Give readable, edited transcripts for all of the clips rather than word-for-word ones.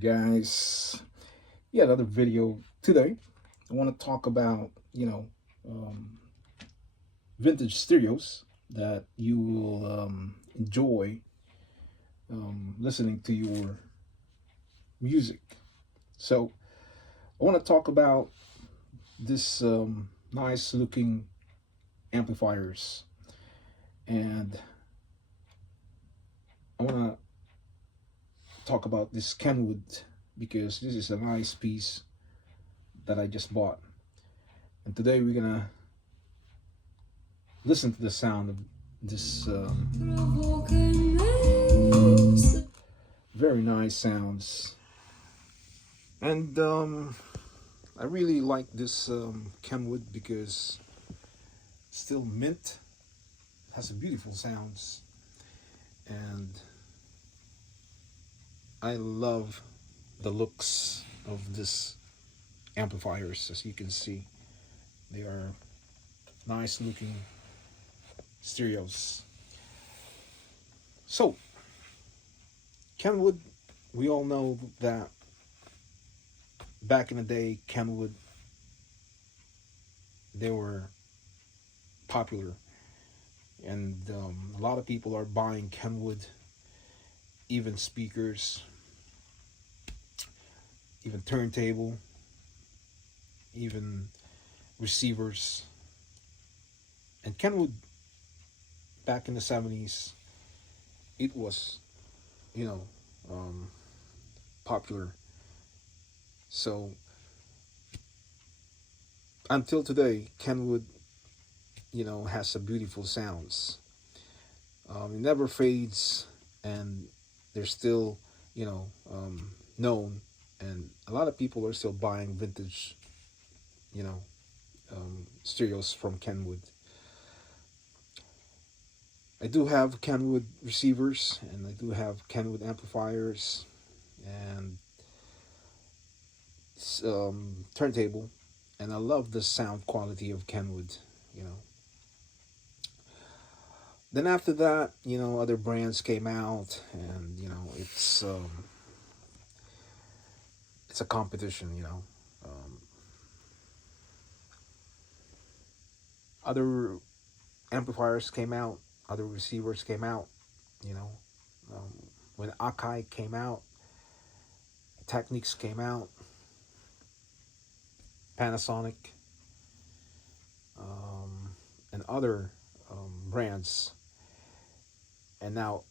guys. Yeah, another video today. I want to talk about, um, vintage stereos that you will enjoy listening to your music. So, I want to talk about this nice looking amplifiers, and I want to talk about this Kenwood because this is a nice piece that I just bought. And today we're gonna listen to the sound of this very nice sounds. And I really like this Kenwood because it's still mint, has a beautiful sounds, and I love the looks of this amplifiers. As you can see, they are nice looking stereos. So Kenwood, we all know that back in the day, Kenwood, they were popular, and a lot of people are buying Kenwood, even speakers, even turntable, even receivers. And Kenwood back in the 70s, it was, you know, um, popular. So until today, Kenwood, has a beautiful sounds. It never fades, and they're still, known, and a lot of people are still buying vintage, you know, stereos from Kenwood. I do have Kenwood receivers, and I do have Kenwood amplifiers, and turntable, and I love the sound quality of Kenwood. You know. Then after that, other brands came out, and it's a competition. Other amplifiers came out, other receivers came out. You know, um, when Akai came out, Technics came out, Panasonic, um, and other brands, and now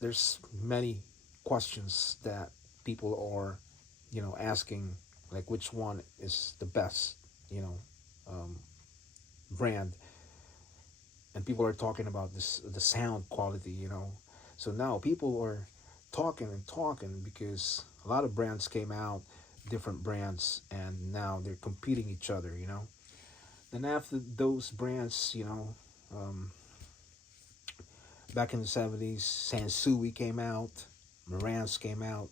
there's many questions that people are, asking, like which one is the best, um, brand, and people are talking about the sound quality. So now people are talking and talking because a lot of brands came out, different brands, and now they're competing each other. Then after those brands, um, back in the 70s, Sansui came out, Marantz came out,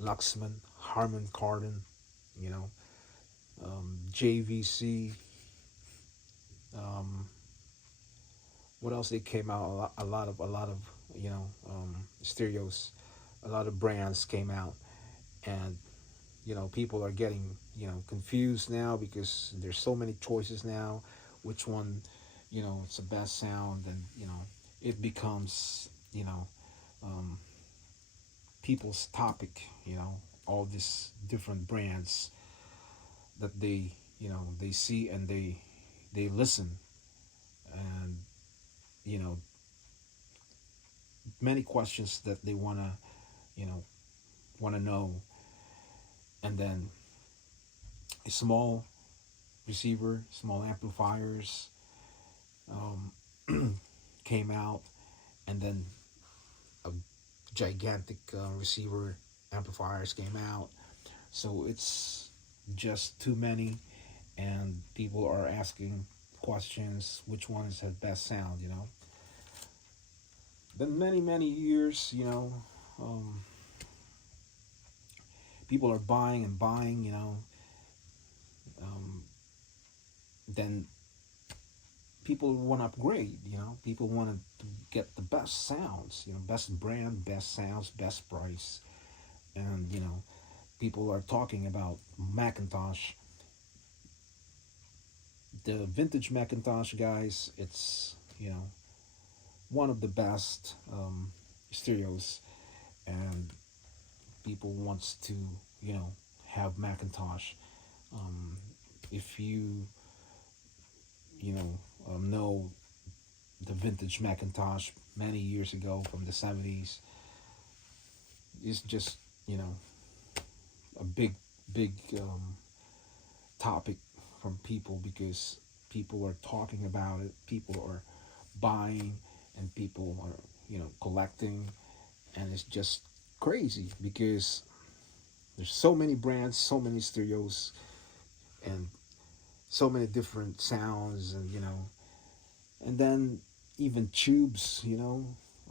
Luxman, Harman Kardon, you know, JVC. Um, what else? They came out a lot of stereos. A lot of brands came out, and people are getting confused now because there's so many choices now. Which one, it's the best sound, and it becomes um, people's topic. All these different brands that they see, and they listen, and you know many questions that they you know want to know. And then a small receiver, small amplifiers came out, and then a gigantic receiver amplifiers came out. So it's just too many, and people are asking questions: which ones have best sound? Then many years, um, people are buying and buying. Um, then people want to upgrade. People want to get the best sounds. Best brand, best sounds, best price. And people are talking about Macintosh, the vintage Macintosh, guys. It's one of the best stereos, and people wants to have Macintosh. Um, if know the vintage Macintosh many years ago from the 70s, it's just you know a big topic from people, because people are talking about it, people are buying, and people are collecting, and it's just crazy because there's so many brands, so many stereos, and so many different sounds, and and then even tubes,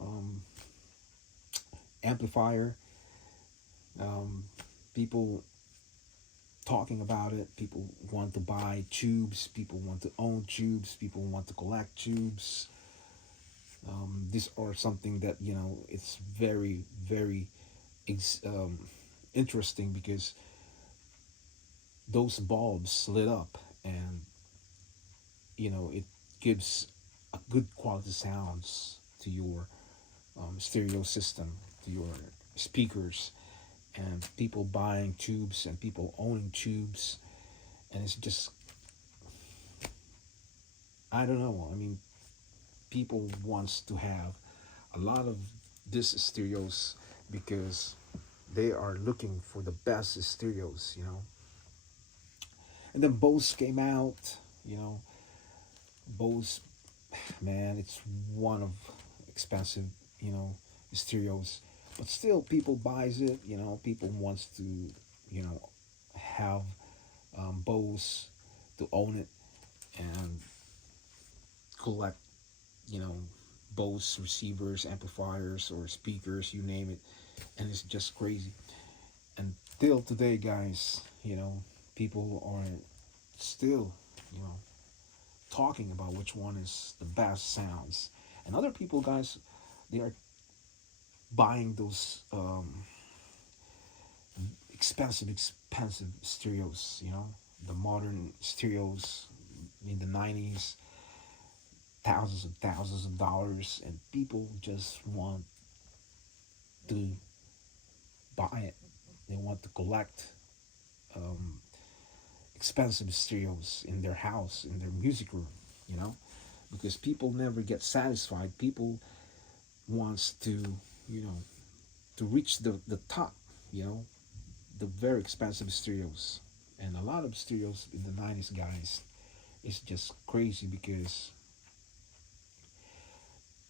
um, amplifier, um, people talking about it. People want to buy tubes. People want to own tubes. People want to collect tubes. These are something that it's very very ex- um, interesting, because those bulbs lit up, and it gives a good quality sounds to your stereo system, to your speakers, and people buying tubes and people owning tubes, and it's just, I don't know. I mean, people wants to have a lot of these stereos because they are looking for the best stereos, And then Bose came out, you know. Bose, man, it's one of expensive, you know, stereos, but still people buys it. People wants to, have Bose, to own it and collect, you know, Bose receivers, amplifiers, or speakers, you name it, and it's just crazy. And till today, guys, people are still, you know, talking about which one is the best sounds. And other people, guys, they are buying those expensive stereos, the modern stereos in the 90s, thousands of dollars, and people just want to buy it. They want to collect um, expensive stereos in their house, in their music room, you know, because people never get satisfied. People wants you know, to reach the top, you know, the very expensive stereos. And a lot of stereos in the 90s, guys, it's just crazy because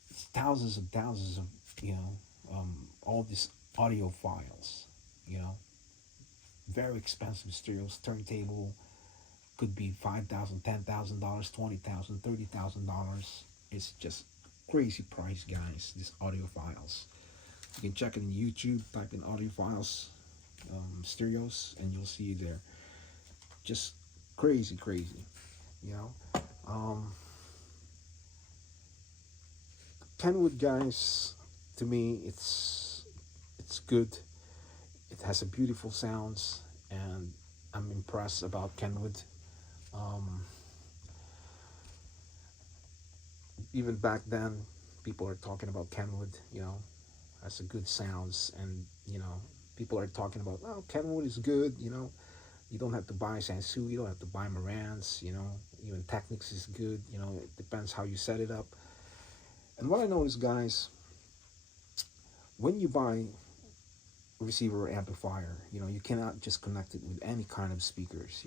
it's thousands of, all these audio files, you know, very expensive stereos, turntable, could be $5,000, $10,000, $20,000, $30,000. It's just crazy price, guys. These audio files. You can check it in YouTube. Type in audio files, stereos, and you'll see it there. Just crazy, crazy. You know. Kenwood, guys. To me, it's good. It has a beautiful sounds, and I'm impressed about Kenwood. Um, Even back then, people are talking about Kenwood. Has a good sounds, and people are talking about, oh, Kenwood is good. You don't have to buy Sansu, you don't have to buy Marantz. Even Technics is good. It depends how you set it up. And what I noticed, guys, when you buy receiver or amplifier, you cannot just connect it with any kind of speakers.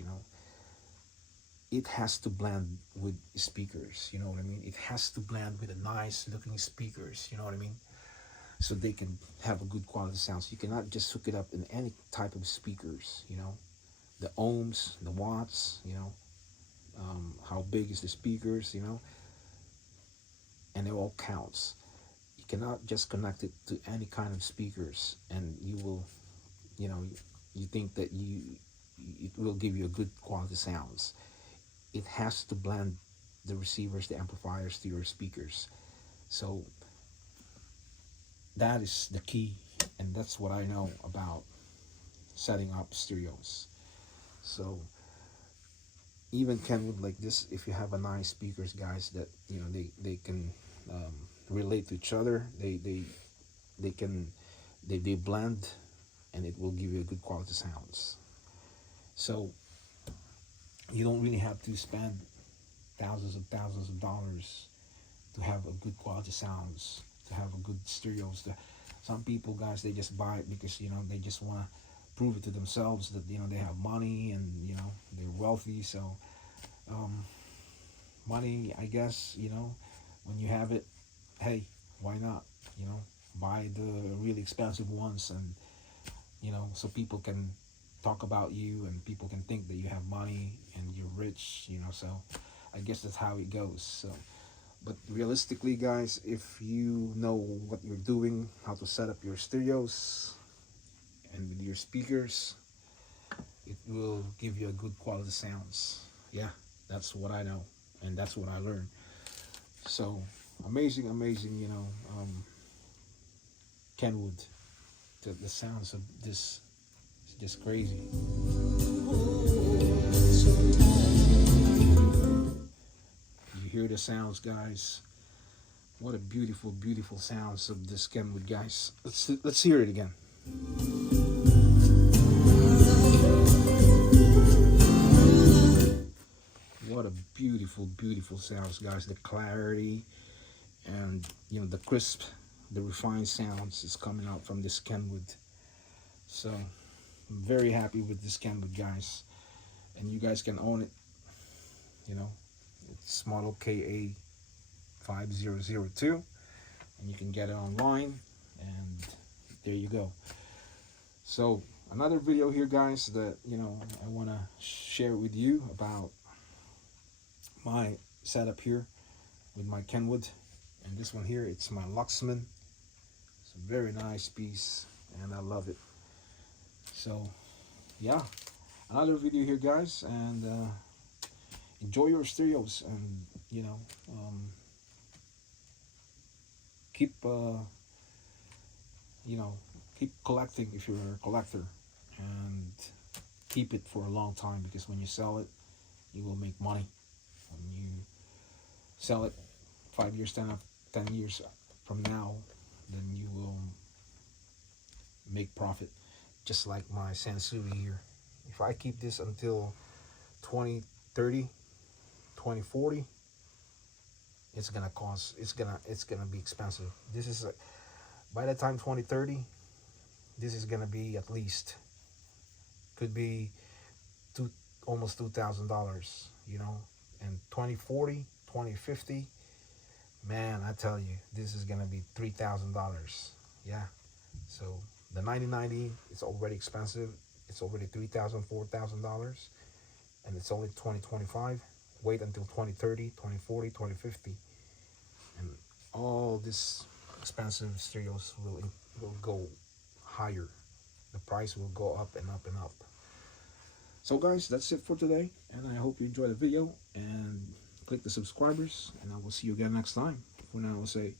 It has to blend with speakers. You know what I mean? It has to blend with a nice looking speakers. You know what I mean? So they can have a good quality sound. So you cannot just hook it up in any type of speakers. The ohms, the watts. How big is the speakers? And it all counts. You cannot just connect it to any kind of speakers, and you will, you know, you think that it will give you a good quality sounds. It has to blend the receivers, the amplifiers to your speakers. So that is the key, and that's what I know about setting up stereos. So even Kenwood like this, if you have a nice speakers, guys, that they can relate to each other, they can they blend, and it will give you a good quality sounds. So you don't really have to spend thousands of dollars to have a good quality sounds, to have a good stereos. Some people, guys, they just buy it because they just want to prove it to themselves that they have money, and they're wealthy. So money, I guess, when you have it, hey, why not? Buy the really expensive ones, and so people can talk about you, and people can think that you have money and you're rich. So I guess that's how it goes. So, but realistically, guys, if you know what you're doing, how to set up your stereos and with your speakers, it will give you a good quality sounds. Yeah, that's what I know, and that's what I learned. So amazing, amazing, Kenwood. The sounds of this is just crazy. You hear the sounds, guys. What a beautiful, beautiful sounds of this Kenwood, guys. Let's hear it again. What a beautiful, beautiful sounds, guys. The clarity and the crisp, the refined sounds is coming out from this Kenwood. So I'm very happy with this Kenwood, guys. And you guys can own it. It's model KA5002, and you can get it online, and there you go. So another video here, guys, that I want to share with you about my setup here with my Kenwood. And this one here, it's my Luxman. It's a very nice piece, and I love it. So yeah, another video here, guys, and enjoy your stereos, and keep keep collecting if you're a collector, and keep it for a long time, because when you sell it, you will make money. When you sell it 5 years, 10 years from now, then you will make profit. Just like my Sansui here, if I keep this until 2030, 2040, it's gonna cost, it's gonna be expensive. This is by the time 2030, this is gonna be at least, could be almost $2,000, and 2040, 2050, man, I tell you, this is gonna be $3,000. Yeah. So the 9090 is already expensive. It's already $3,000, $4,000, and it's only 2025. Wait until 2030, 2040, 2050, and all this expensive stereos will go higher. The price will go up and up and up. So guys, that's it for today, and I hope you enjoyed the video, and click the subscribers, and I will see you again next time. For now, I'll say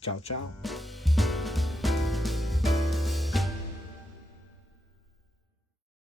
ciao ciao.